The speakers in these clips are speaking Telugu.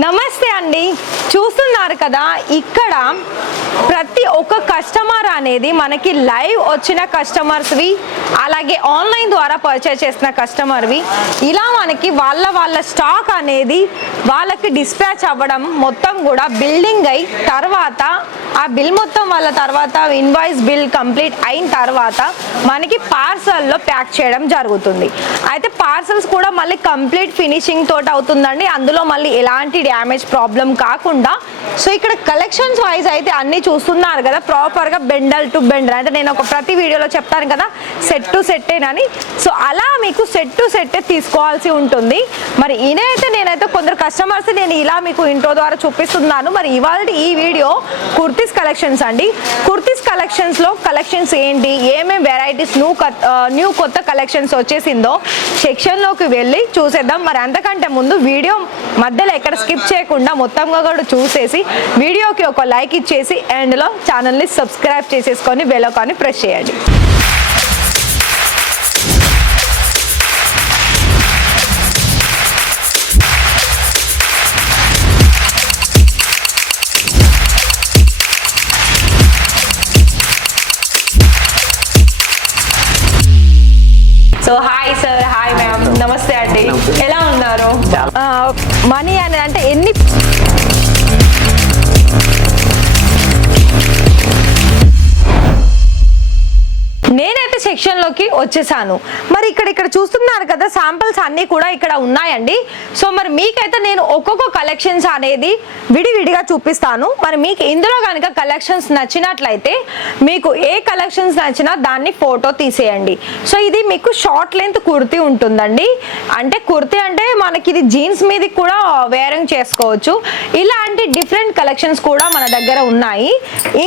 నమస్తే అండి, చూస్తున్నారు కదా ఇక్కడ ప్రతి ఒక్క కస్టమర్ అనేది మనకి లైవ్ వచ్చిన కస్టమర్స్వి అలాగే ఆన్లైన్ ద్వారా పర్చేస్ చేసిన కస్టమర్వి ఇలా మనకి వాళ్ళ స్టాక్ అనేది వాళ్ళకి డిస్పాచ్ అవ్వడం మొత్తం కూడా బిల్డింగ్ అయి తర్వాత ఆ బిల్ మొత్తం వాళ్ళ తర్వాత ఇన్వాయిస్ బిల్ కంప్లీట్ అయిన తర్వాత మనకి పార్సల్లో ప్యాక్ చేయడం జరుగుతుంది. అయితే పార్సల్స్ కూడా మళ్ళీ కంప్లీట్ ఫినిషింగ్ తోటి అవుతుందండి, అందులో మళ్ళీ ఎలాంటి డ్యామేజ్ ప్రాబ్లం కాకుండా. సో ఇక్కడ కలెక్షన్స్ వైజ్ అయితే అన్ని చూస్తున్నారు కదా, ప్రాపర్గా బెండల్ టు బెండల్ అంటే నేను ఒక ప్రతి వీడియోలో చెప్తాను కదా సెట్ టు సెట్టేనని. సో అలా మీకు సెట్ టు సెట్టే తీసుకోవాల్సి ఉంటుంది. మరి నేనైతే కొందరు కస్టమర్స్ నేను ఇలా మీకు ఇంట్రో ద్వారా చూపిస్తున్నాను. మరి ఇవాళ ఈ వీడియో కుర్తీస్ కలెక్షన్స్ అండి. కుర్తీస్ కలెక్షన్స్లో కలెక్షన్స్ ఏంటి, ఏమేమి వెరైటీస్ న్యూ కొత్త కలెక్షన్స్ వచ్చేసిందో సెక్షన్లోకి వెళ్ళి చూసేద్దాం. మరి అంతకంటే ముందు వీడియో మధ్యలో ఎక్కడ స్కిప్ చేయకుండా మొత్తంగా కూడా చూసేసి వీడియోకి ఒక లైక్ ఇచ్చేసి అండ్లో ఛానల్ని సబ్స్క్రైబ్ చేసేసుకొని బెల్ ఐకాన్ని ప్రెస్ చేయండి. So hi sir, hi ma'am, నమస్తే అండి, ఎలా ఉన్నారు? మనీ అని అంటే ఎన్ని నేనైతే సెక్షన్లోకి వచ్చేసాను. మరి ఇక్కడ చూస్తున్నారు కదా శాంపిల్స్ అన్నీ కూడా ఇక్కడ ఉన్నాయండి. సో మరి మీకైతే నేను ఒక్కొక్క కలెక్షన్స్ అనేది విడివిడిగా చూపిస్తాను. మరి మీకు ఇందులో కనుక కలెక్షన్స్ నచ్చినట్లయితే మీకు ఏ కలెక్షన్స్ నచ్చినా దాన్ని ఫోటో తీసేయండి. సో ఇది మీకు షార్ట్ లెంత్ కుర్తీ ఉంటుందండి. అంటే కుర్తీ అంటే మనకి ఇది జీన్స్ మీద కూడా వేరింగ్ చేసుకోవచ్చు. ఇలాంటి డిఫరెంట్ కలెక్షన్స్ కూడా మన దగ్గర ఉన్నాయి.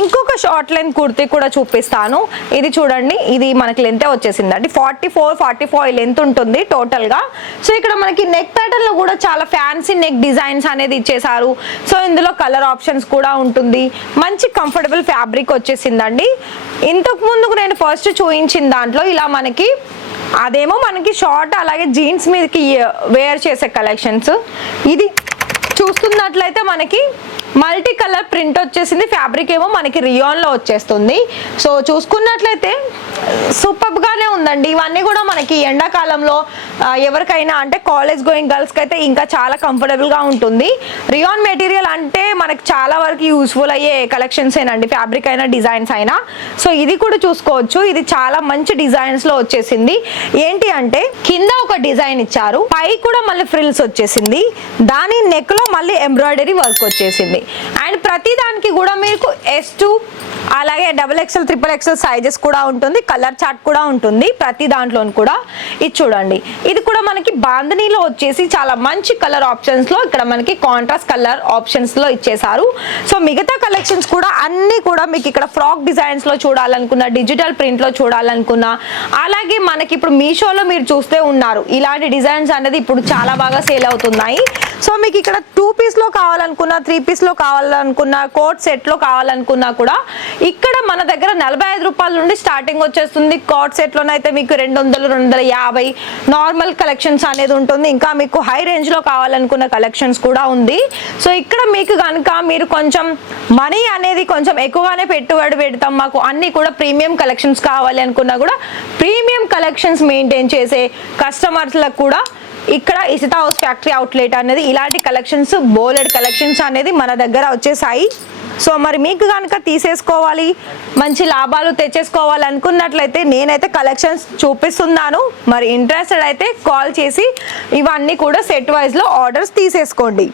ఇంకొక షార్ట్ లెంత్ కుర్తీ కూడా చూపిస్తాను. ఇది చూడండి, ఇది మనకి లెంతే వచ్చేసిందండి, 44 లెంత్ ఉంటుంది టోటల్ గా. సో ఇక్కడ మనకి నెక్ ప్యాటర్న్ లో కూడా చాలా ఫ్యాన్సీ నెక్ డిజైన్స్ అనేది ఇచ్చేసారు. సో ఇందులో కలర్ ఆప్షన్స్ కూడా ఉంటుంది. మంచి కంఫర్టబుల్ ఫ్యాబ్రిక్ వచ్చేసిందండి. ఇంతకు ముందుకు నేను ఫస్ట్ చూపించిన దాంట్లో ఇలా మనకి అదేమో మనకి షార్ట్ అలాగే జీన్స్ మీదకి వేర్ చేసే కలెక్షన్స్. ఇది చూస్తున్నట్లయితే మనకి మల్టీ కలర్ ప్రింట్ వచ్చేసింది, ఫ్యాబ్రిక్ ఏమో మనకి రియాన్ లో వచ్చేస్తుంది. సో చూసుకున్నట్లయితే సూపర్ గానే ఉందండి. ఇవన్నీ కూడా మనకి ఎండాకాలంలో ఎవరికైనా అంటే కాలేజ్ గోయింగ్ గర్ల్స్ కి అయితే ఇంకా చాలా కంఫర్టబుల్ గా ఉంటుంది. రియాన్ మెటీరియల్ అంటే మనకి చాలా వరకు యూస్ఫుల్ అయ్యే కలెక్షన్స్ ఏనండి, ఫ్యాబ్రిక్ అయినా డిజైన్స్ అయినా. సో ఇది కూడా చూసుకోవచ్చు, ఇది చాలా మంచి డిజైన్స్ లో వచ్చేసింది. ఏంటి అంటే కింద ఒక డిజైన్ ఇచ్చారు, పై కూడా మళ్ళీ ఫ్రిల్స్ వచ్చేసింది, దాని నెక్ లో మళ్ళీ ఎంబ్రాయిడరీ వర్క్ వచ్చేసింది. అండ్ ప్రతి దానికి కూడా మీకు S2 అలాగే XXL, XXL సైజెస్ కూడా ఉంటుంది, కలర్ చార్ట్ కూడా ఉంటుంది ప్రతి దాంట్లో కూడా. ఇది చూడండి, ఇది కూడా మనకి బాంధనీలో వచ్చేసి చాలా మంచి కలర్ ఆప్షన్స్ లో ఇక్కడ మనకి కాంట్రాస్ట్ కలర్ ఆప్షన్స్ లో ఇచ్చేసారు. సో మిగతా కలెక్షన్స్ కూడా అన్ని కూడా మీకు ఇక్కడ ఫ్రాక్ డిజైన్స్ లో చూడాలనుకున్నా, డిజిటల్ ప్రింట్ లో చూడాలనుకున్నా, అలాగే మనకి ఇప్పుడు మీషోలో మీరు చూస్తే ఉన్నారు ఇలాంటి డిజైన్స్ అనేది ఇప్పుడు చాలా బాగా సేల్ అవుతున్నాయి. సో మీకు ఇక్కడ 2 పీస్ లో కావాలనుకున్నా, 3 పీస్ లో కావాలనుకున్నా, కోట్ సెట్ లో కావాలనుకున్నా కూడా ఇక్కడ మన దగ్గర 45 రూపాయల నుండి స్టార్టింగ్ వచ్చేస్తుంది. కోట్ సెట్ లోనైతే మీకు 200, 250 నార్మల్ కలెక్షన్స్ అనేది ఉంటుంది. ఇంకా మీకు హై రేంజ్ లో కావాలనుకున్న కలెక్షన్స్ కూడా ఉంది. సో ఇక్కడ మీకు కనుక మీరు కొంచెం మనీ అనేది కొంచెం ఎక్కువగానే పెట్టుబడి పెడతాం, మాకు అన్ని కూడా ప్రీమియం కలెక్షన్స్ కావాలి అనుకున్నా కూడా ప్రీమియం కలెక్షన్స్ మెయింటైన్ చేసే కస్టమర్స్లకు కూడా ఇక్కడ ఇసితా హౌస్ ఫ్యాక్టరీ అవుట్లెట్ అనేది ఇలాంటి కలెక్షన్స్ బోలెడ్ కలెక్షన్స్ అనేది మన దగ్గర వచ్చేసాయి. సో మరి మీకు కనుక తీసేసుకోవాలి, మంచి లాభాలు తెచ్చేసుకోవాలి అనుకున్నట్లయితే నేనైతే కలెక్షన్స్ చూపిస్తున్నాను. మరి ఇంట్రెస్టెడ్ అయితే కాల్ చేసి ఇవన్నీ కూడా సెట్ వైజ్లో ఆర్డర్స్ తీసేసుకోండి.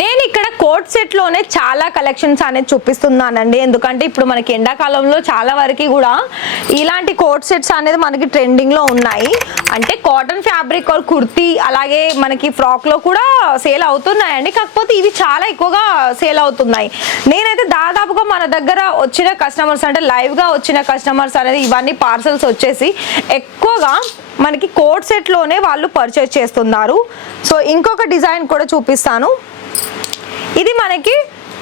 నేను ఇక్కడ కోట్ సెట్ లోనే చాలా కలెక్షన్స్ అనేది చూపిస్తున్నానండి. ఎందుకంటే ఇప్పుడు మనకి ఎండాకాలంలో చాలా వరకు కూడా ఇలాంటి కోట్ సెట్స్ అనేది మనకి ట్రెండింగ్ లో ఉన్నాయి. అంటే కాటన్ ఫ్యాబ్రిక్ కుర్తీ అలాగే మనకి ఫ్రాక్ లో కూడా సేల్ అవుతున్నాయండి, కాకపోతే ఇవి చాలా ఎక్కువగా సేల్ అవుతున్నాయి. నేనైతే దాదాపుగా మన దగ్గర వచ్చిన కస్టమర్స్ అంటే లైవ్ గా వచ్చిన కస్టమర్స్ అనేది ఇవన్నీ పార్సల్స్ వచ్చేసి ఎక్కువగా మనకి కోట్ సెట్ లోనే వాళ్ళు పర్చేస్ చేస్తున్నారు. సో ఇంకొక డిజైన్ కూడా చూపిస్తాను. ఇది మనకి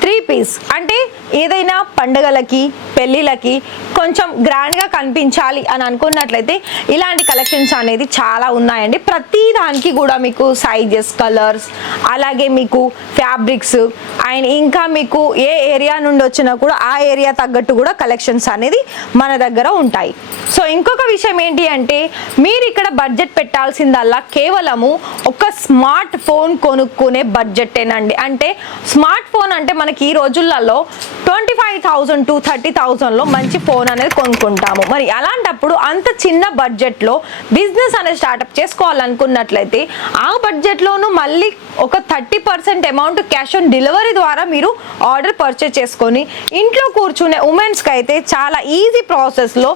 3 పీస్ అంటే ఏదైనా పండుగలకి పెళ్ళిళ్ళకి కొంచెం గ్రాండ్గా కనిపించాలి అని అనుకున్నట్లయితే ఇలాంటి కలెక్షన్స్ అనేది చాలా ఉన్నాయండి. ప్రతి దానికి కూడా మీకు సైజెస్, కలర్స్, అలాగే మీకు ఫ్యాబ్రిక్స్ అండ్ ఇంకా మీకు ఏ ఏరియా నుండి వచ్చినా కూడా ఆ ఏరియా తగ్గట్టు కూడా కలెక్షన్స్ అనేది మన దగ్గర ఉంటాయి. సో ఇంకొక విషయం ఏంటి అంటే మీరు ఇక్కడ బడ్జెట్ పెట్టాల్సిందల్లా కేవలము ఒక స్మార్ట్ ఫోన్ కొనుక్కునే బడ్జెటేనండి. అంటే స్మార్ట్ ఫోన్ అంటే మనకి ఈ రోజులలో 25,000 to 30,000లో మంచి ఫోన్ అనేది కొనుక్కుంటాము. మరి అలాంటప్పుడు అంత చిన్న బడ్జెట్లో బిజినెస్ అనేది స్టార్ట్అప్ చేసుకోవాలనుకున్నట్లయితే ఆ బడ్జెట్లోనూ మళ్ళీ ఒక 30% అమౌంట్ క్యాష్ ఆన్ డెలివరీ ద్వారా మీరు ఆర్డర్ పర్చేస్ చేసుకొని ఇంట్లో కూర్చునే ఉమెన్స్కి అయితే చాలా ఈజీ ప్రాసెస్లో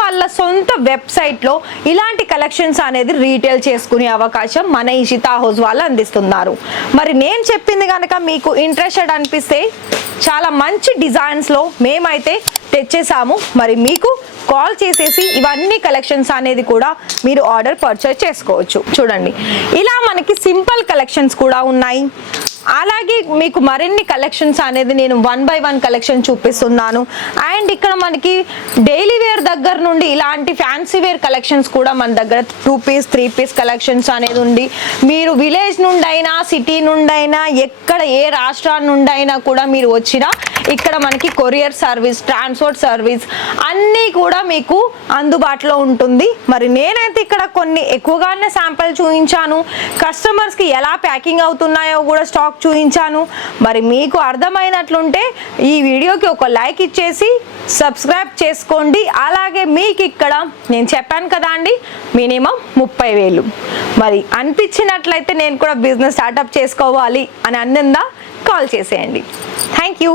వాళ్ళ సొంత వెబ్సైట్లో ఇలాంటి కలెక్షన్స్ అనేది రీటైల్ చేసుకునే అవకాశం మన ఇషితా హౌస్ వాళ్ళు అందిస్తున్నారు. మరి నేను చెప్పింది కనుక మీకు ఇంట్రెస్టెడ్ అనిపిస్తే చాలా మంచి డిజైన్స్లో మేమైతే తెచ్చేసాము. మరి మీకు కాల్ చేసేసి ఇవన్నీ కలెక్షన్స్ అనేది కూడా మీరు ఆర్డర్ పర్చేస్ చేసుకోవచ్చు. చూడండి, ఇలా మనకి సింపుల్ కలెక్షన్స్ కూడా ఉన్నాయి. అలాగే మీకు మరిన్ని కలెక్షన్స్ అనేది నేను 1 by 1 కలెక్షన్ చూపిస్తున్నాను. అండ్ ఇక్కడ మనకి డైలీ వేర్ దగ్గర నుండి ఇలాంటి ఫ్యాన్సీ వేర్ కలెక్షన్స్ కూడా మన దగ్గర 2 piece 3 piece కలెక్షన్స్ అనేది ఉంది. మీరు విలేజ్ నుండి అయినా సిటీ నుండి అయినా ఎక్కడ ఏ రాష్ట్రాల నుండి అయినా కూడా మీరు వచ్చినా ఇక్కడ మనకి కొరియర్ సర్వీస్, ట్రాన్స్పోర్ట్ సర్వీస్ అన్నీ కూడా మీకు అందుబాటులో ఉంటుంది. మరి నేనైతే ఇక్కడ కొన్ని ఎక్కువగానే శాంపిల్ చూపించాను. కస్టమర్స్కి ఎలా ప్యాకింగ్ అవుతున్నాయో కూడా స్టాక్ చూపించాను. మరి మీకు అర్థమైనట్లుంటే ఈ వీడియోకి ఒక లైక్ ఇచ్చేసి సబ్స్క్రైబ్ చేసుకోండి. అలాగే మీకు ఇక్కడ నేను చెప్పాను కదా అండి, మినిమం 30,000 మరి అనిపించినట్లయితే నేను కూడా బిజినెస్ స్టార్ట్అప్ చేసుకోవాలి అని అన్నిందా కాల్ చేసేయండి. Thank you.